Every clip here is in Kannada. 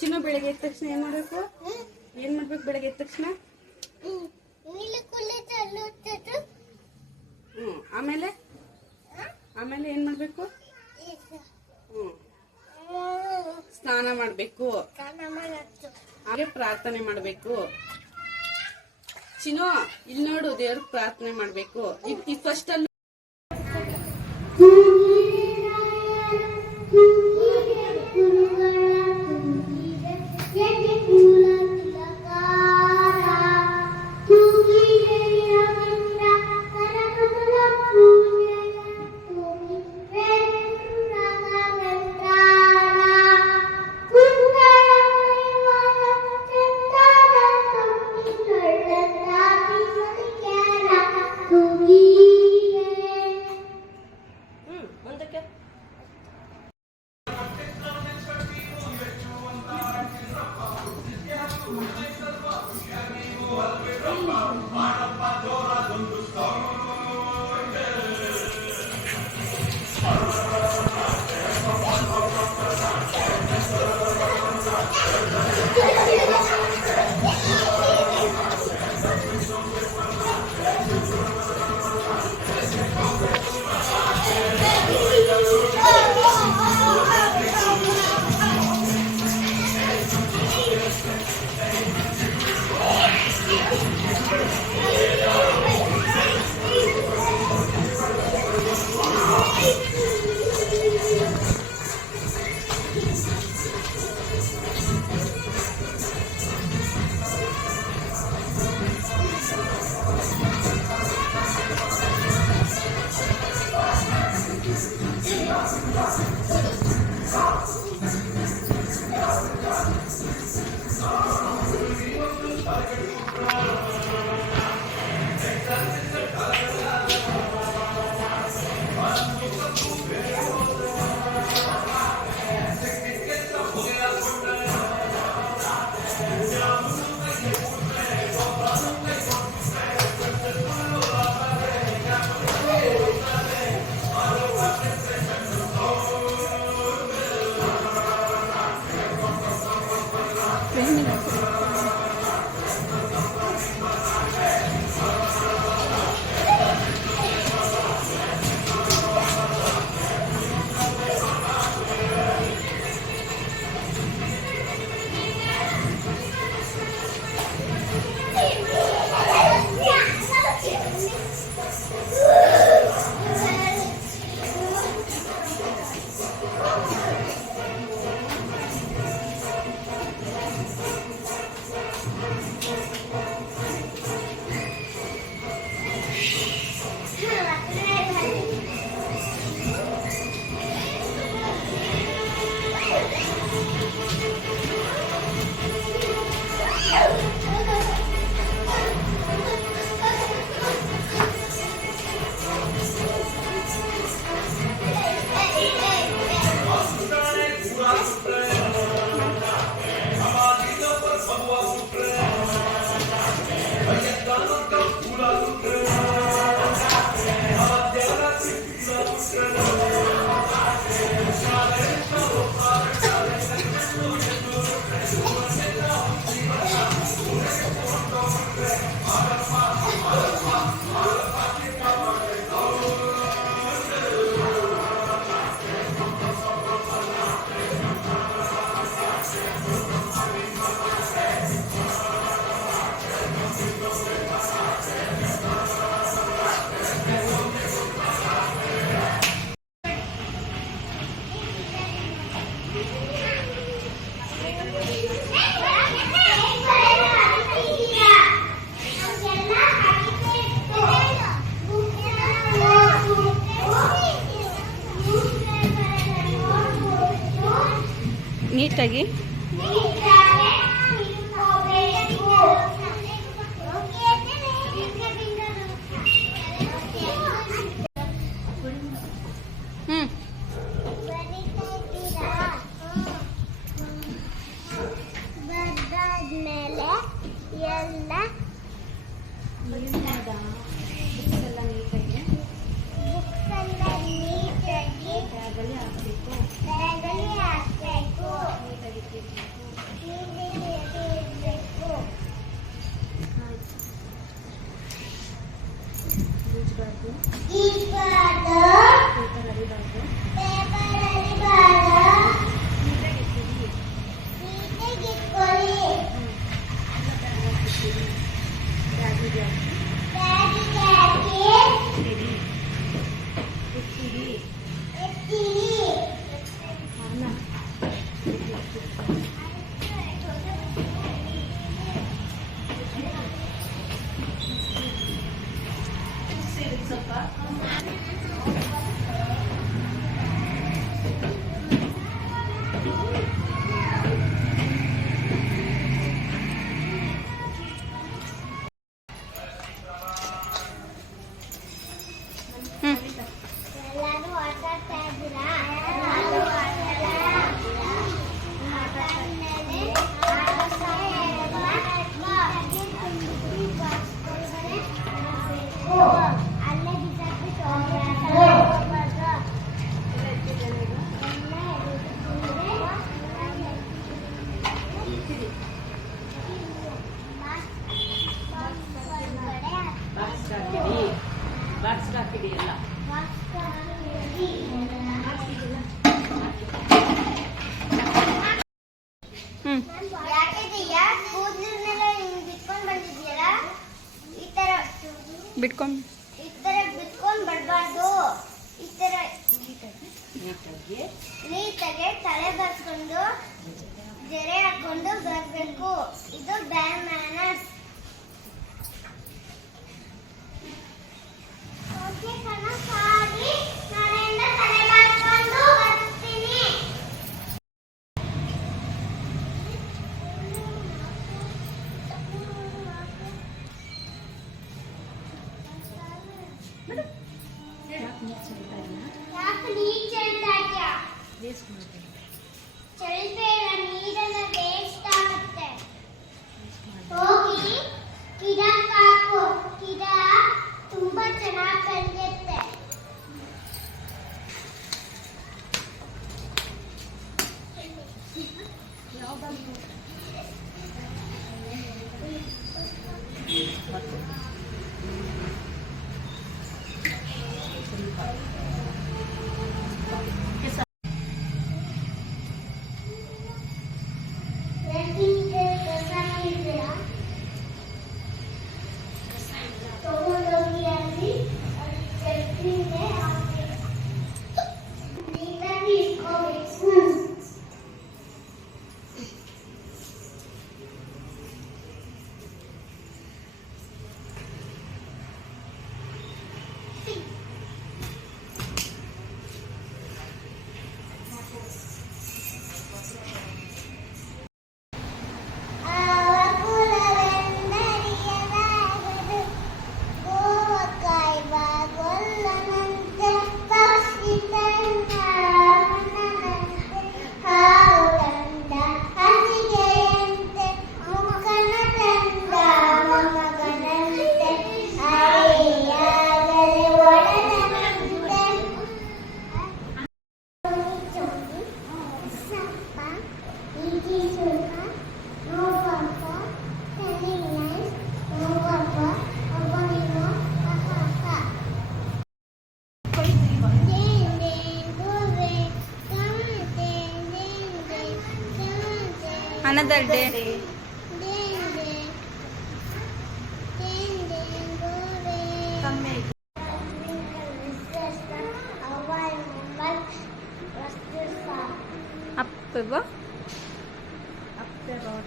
ಚಿನ್ನ ಬೆಳಗ್ಗೆ ಎದ್ದ ತಕ್ಷಣ ಏನ್ ಮಾಡ್ಬೇಕು? ಬೆಳಗ್ಗೆ ಎದ್ದ ತಕ್ಷಣ ಆಮೇಲೆ ಆಮೇಲೆ ಏನ್ ಮಾಡ್ಬೇಕು? ಸ್ನಾನ ಮಾಡ್ಬೇಕು, ಹಾಗೆ ಪ್ರಾರ್ಥನೆ ಮಾಡ್ಬೇಕು. ಚಿನ್ನು ಇಲ್ಲಿ ನೋಡು, ದೇವ್ರಿಗೆ ಪ್ರಾರ್ಥನೆ ಮಾಡ್ಬೇಕು. ಈ ಫಸ್ಟ್ ಅಲ್ಲಿ ನೀಟಾಗಿ ಬಿಟ್ಕೊಂಡು ಈ ತರ ಬಿಟ್ಕೊಂಡು ಬರಬಾರ್ದು. ಈ ತರ ನೀಟಾಗಿ ತಲೆ ಬರ್ಸ್ಕೊಂಡು ಜರೆ ಹಾಕೊಂಡು ಬರ್ಬೇಕು. ಇದು ಬ್ಯಾಡ್ ಮ್ಯಾನರ್ಸ್. ಓಕೆ ಕಣ, ಸಾರಿ, ನಾಳೆಯಿಂದ ತಲೆ ಬರ್ಸ್ಕೊಂಡು ಬರ್ತೀನಿ. ಯಾಕೆ ನೀರು ಚೆಲ್ತಾ ಇದ್ಯಾ? ಚೆಲ್ಬೇಡ, ನೀರೆಲ್ಲ ವೇಸ್ಟ್ ಆಗುತ್ತೆ. ಹೋಗಿ ಗಿಡಕ್ಕೆ ಹಾಕು, ಗಿಡ ತುಂಬಾ ಚೆನ್ನಾಗಿ ಬೆಳೆಯುತ್ತೆ. Another day. Up the what? Up the road.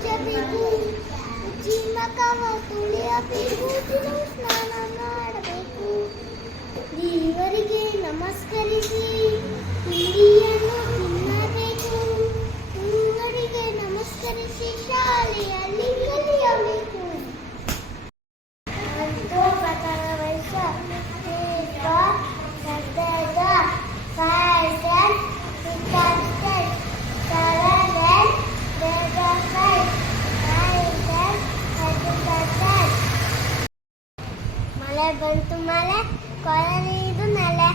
ಉಜ್ಜಬೇಕು ಚಿಮ್ಮಕವ ತುಳಿಯಬೇಕು ದಿನ ಸ್ನಾನ ಮಾಡಬೇಕು ದೇವರಿಗೆ ನಮಸ್ಕರಿಸಿ ತಿಂಡಿಯನ್ನು ತಿನ್ನಬೇಕು ಗುರುವರಿಗೆ ನಮಸ್ಕರಿಸಿ ಶಾಲೆಯಲ್ಲಿ ಕಲಿಯಬೇಕು ಅಂತೂ ಪ್ರಕಾರ ವಯಸ್ಸ ಸದ್ಯದ ಫ್ಯಾಷನ್ ಇತ್ಯಾದಿ ಸರಳನ್ ಬೇಗಸೈ ಫ್ಯಾಷನ್ ಅಡ್ಡಸೈ ಮಳೆ ಬಂತು ಮಳೆ ಕೊಳೆದು ನೆಲೆ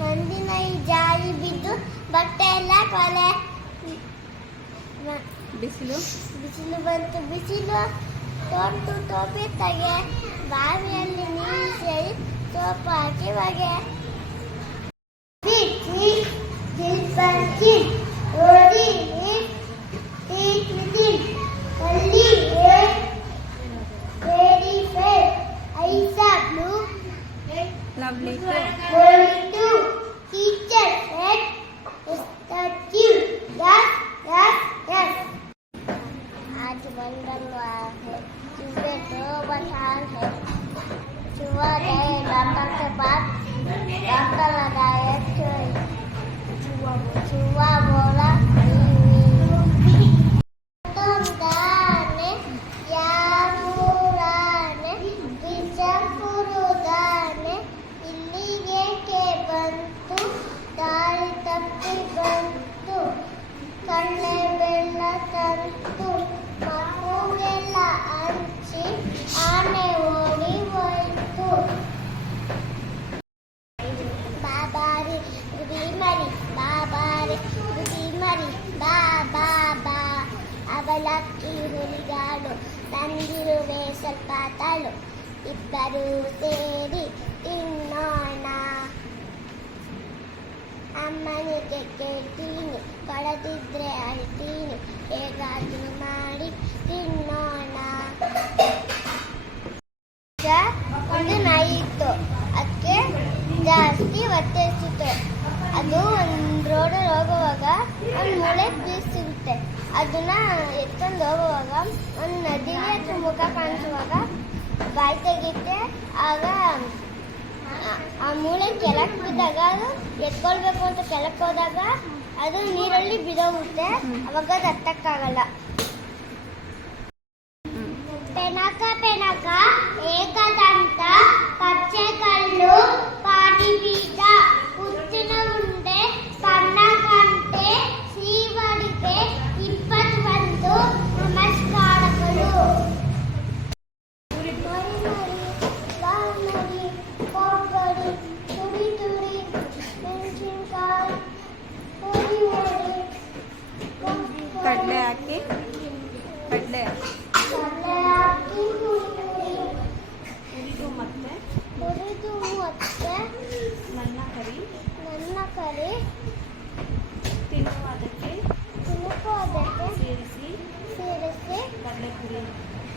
ಮಂದಿನ ಈ ಜಾರಿ ಬಿದ್ದು ಬಟ್ಟೆ ಎಲ್ಲ ಕೊಲೆ ಬಿಸಿಲು ಬಿಸಿಲು ಬಂತು ಬಿಸಿಲು ತೊಟ್ಟು ಟೋಪಿ ತೆಗೆ ಬಾವಿಯಲ್ಲಿ ನೀರು ಸೇರಿ ಸೋಪು ಹಾಕಿ ಬಗೆ lovely teacher said statue yes आज बंगलवा है चूहे दो बचान है चूहा गए डॉक्टर के पास डॉक्टर लगाए चूहा बोला तुम दाने ಯಾಮೂರಾನೆ ಬಿಜಪುರದಾನೆ ಇಲ್ಲಿಗೆ ಬಂತು ದಾರಿ ತಪ್ಪಿ ಬಂತು ಕಳ್ಳೆ ಬೆಲ್ಲ ತಂತು ಮಗುಗೆಲ್ಲ ಹಂಚಿ ಆನೆ ಓಡಿ ಹೋಯ್ತು ಬಾಬಾರಿ ಗುಡಿ ಮರಿ ಬಾಬಾರಿ ಗುಡಿ ಮರಿ ಬಾ ಬಾ ಬಾ ಅವಲಕ್ಕಿ ಹುಲಿಗಾಡು ತಂದಿರುವೆ ಸ್ವಲ್ಪ ತಾಳು ಇಬ್ಬರು ಸೇರಿ ತಿನ್ನೋಣ ಅಮ್ಮನಿಗೆ ಕೇಳ್ತೀನಿ ಕೊಡದಿದ್ರೆ ಅಳ್ತೀನಿ ಹೇಗಾದ್ರೂ ಮಾಡಿ ತಿನ್ನೋಣ ಒಂದು ನಾಯಿ ಇತ್ತು ಅದಕ್ಕೆ ಜಾಸ್ತಿ ಒತ್ತರಿಸಿತ್ತು ಅದು ಒಂದು ರೋಡಲ್ಲಿ ಹೋಗುವಾಗ ಒಂದು ಮೂಳೆ ಪೀಸ್ ಸಿಗುತ್ತೆ ಅದನ್ನ ಎತ್ಕೊಂಡು ಹೋಗುವಾಗ ಒಂದು ನದಿಗೆ ಹತ್ರ ಮುಖ ಕಾಣಿಸುವಾಗ ಬಾಯಿ ತೆಗಿತೆ ಆಗ ಆ ಮೂಳೆ ಕೆಳಕ್ಕೆ ಬಿದ್ದಾಗ ಅದು ಎತ್ಕೊಳ್ಬೇಕು ಅಂತ ಕೆಳಕ್ಕೆ ಹೋದಾಗ ಅದು ನೀರಲ್ಲಿ ಬಿದೋಗುತ್ತೆ ಅವಾಗ ಅದು ಹತ್ತಕ್ಕಾಗಲ್ಲ ಪೆನಕ ಪೆನಕ ಏಕದಂತ ಪಚ್ಚೆ ಕಲ್ಲು ಪಾಟಿ ಬೀಜ ಉತ್ತಿನ ಉಂಡೆ ಸಣ್ಣ ಗಂಟೆ ಶ್ರೀವರಿಗೆ 21 ನಮಸ್ಕಾರಗಳು ಕೊಬ್ಬರಿ ತುರಿ ತುರಿ ಮೆಣಸಿನಕಾಯಿ ಪುಡಿ ಕಡಲೆ ಹಾಕಿ ಕಡಲೆ ಹಾಕಿ ಹುರಿದು ಮತ್ತೆ ನನ್ನ ಕರಿ ತಿನ್ನುವ ಅದಕ್ಕೆ ತಿನ್ನುವುದಕ್ಕೆ ಸೇರಿಸಿ ಸೇರಿಸಿ ಕಡಲೆ ಪುಡಿ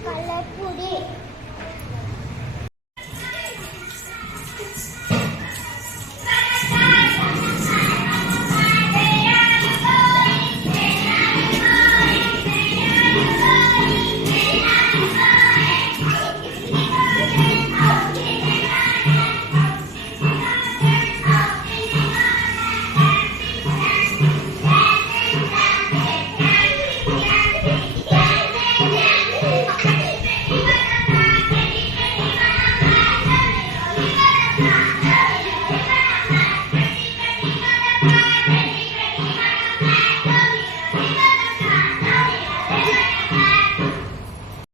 ಕಡಲೆ ಪುಡಿ